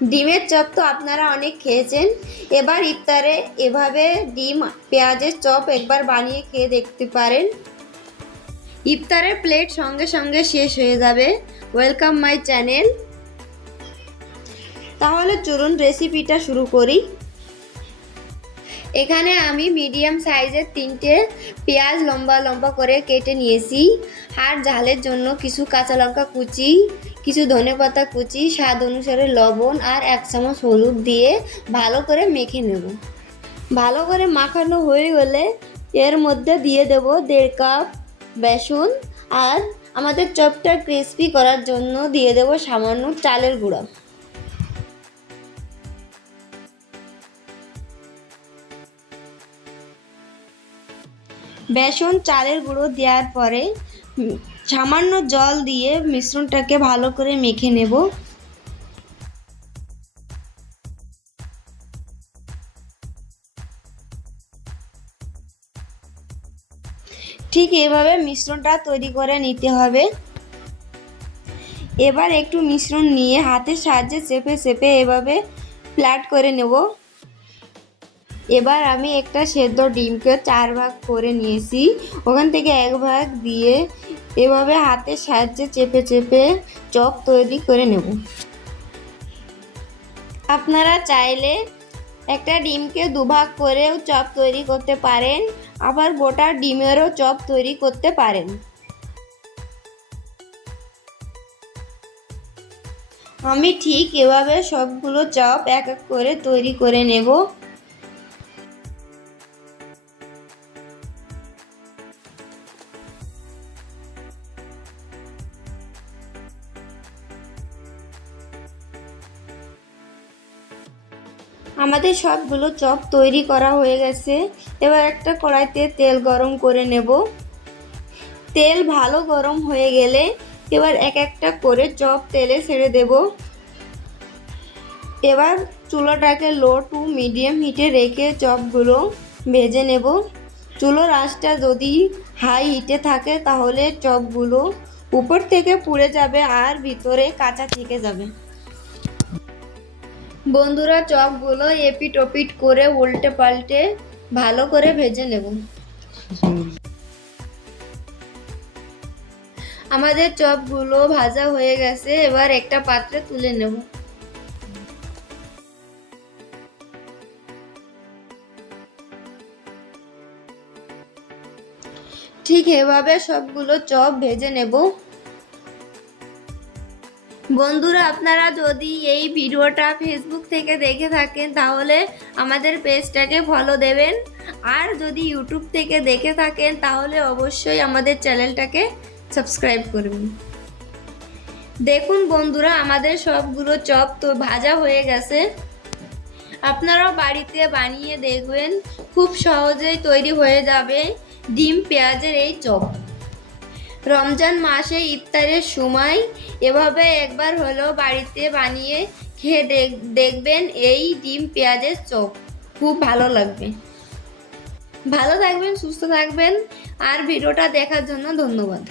ডিমের চপ তো আপনারা অনেক খেয়েছেন। এবার ইফতারে এভাবে ডিম পেঁয়াজের চপ একবার বানিয়ে খেয়ে দেখতে পারেন। ইফতারের প্লেট সঙ্গে সঙ্গে শেষ হয়ে যাবে। Welcome my channel. তাহলে চলুন রেসিপিটা শুরু করি। এখানে আমি মিডিয়াম সাইজের 3টে পেঁয়াজ লম্বা লম্বা করে কেটে নিয়েছি। আর ঝালের জন্য কিছু কাঁচা লঙ্কা কুচি, কিছু ধনেপাতা কুচি, স্বাদ অনুসারে লবণ আর 1 চামচ হলুদ দিয়ে ভালো করে মেখে নেব। ভালো করে মাখানো হয়ে গেলে এর মধ্যে দিয়ে দেব 1.5 কাপ বেসন, আর আমাদের চপটা ক্রিস্পি করার জন্য দিয়ে দেব সামান্য চালের গুঁড়া। বেসন চালের গুঁড়ো দেওয়ার পরে সামান্য জল দিয়ে মিশ্রণটাকে ভালো করে মেখে নেব। ঠিক এভাবে মিশ্রণটা তৈরি করে নিতে হবে। এবার একটু মিশ্রণ নিয়ে হাতের সাহায্যে চেপে চেপে এভাবে ফ্ল্যাট করে নেব। এবার আমি একটা সেদ্ধ ডিমকে 4 ভাগ করে নিয়েছি, ওখান থেকে 1 ভাগ দিয়ে এভাবে হাতের সাহায্যে চেপে চেপে চপ তৈরি করে নেব। আপনারা চাইলে একটা ডিমকে 2 ভাগ করেও চপ তৈরি করতে পারেন, আবার গোটা ডিমেরও চপ তৈরি করতে পারেন। আমি ঠিক এভাবে সবগুলো চপ এক এক করে তৈরি করে নেব। আমাদের সবগুলো চপ তৈরি করা হয়ে গেছে। এবার একটা কড়াইতে তেল গরম করে নেব। তেল ভালো গরম হয়ে গেলে এবার এক একটা করে চপ তেলে ছেড়ে দেব। এবার চুলাটাকে লো টু মিডিয়াম হিটে রেখে চপগুলো ভেজে নেব। চুলোর আঁচটা যদি হাই হিটে থাকে তাহলে চপগুলো উপর থেকে পুড়ে যাবে আর ভিতরে কাঁচা থেকে যাবে। বন্ধুরা, চপগুলো এপিট ওপিট করে উল্টে পাল্টে ভালো করে ভেজে নেব। আমাদের চপগুলো ভাজা হয়ে গেছে, এবার একটা পাত্রে তুলে নেব। ঠিক এভাবে সবগুলো চপ ভেজে নেব। বন্ধুরা, আপনারা যদি এই ভিডিওটা ফেসবুক থেকে দেখে থাকেন তাহলে আমাদের পেজটাকে ফলো দেবেন, আর যদি ইউটিউব থেকে দেখে থাকেন তাহলে অবশ্যই আমাদের চ্যানেলটাকে সাবস্ক্রাইব করবেন। দেখুন বন্ধুরা, আমাদের সবগুলো চপ তো ভাজা হয়ে গেছে। আপনারাও বাড়িতে বানিয়ে দেখবেন, খুব সহজেই তৈরি হয়ে যাবে ডিম পেঁয়াজের এই চপ। রমজান মাসে ইফতারের সময় এভাবে একবার হলেও বাড়িতে বানিয়ে খেয়ে দেখবেন এই ডিম পেঁয়াজের চপ, খুব ভালো লাগবে। ভালো থাকবেন, সুস্থ থাকবেন, আর ভিডিওটা দেখার জন্য ধন্যবাদ।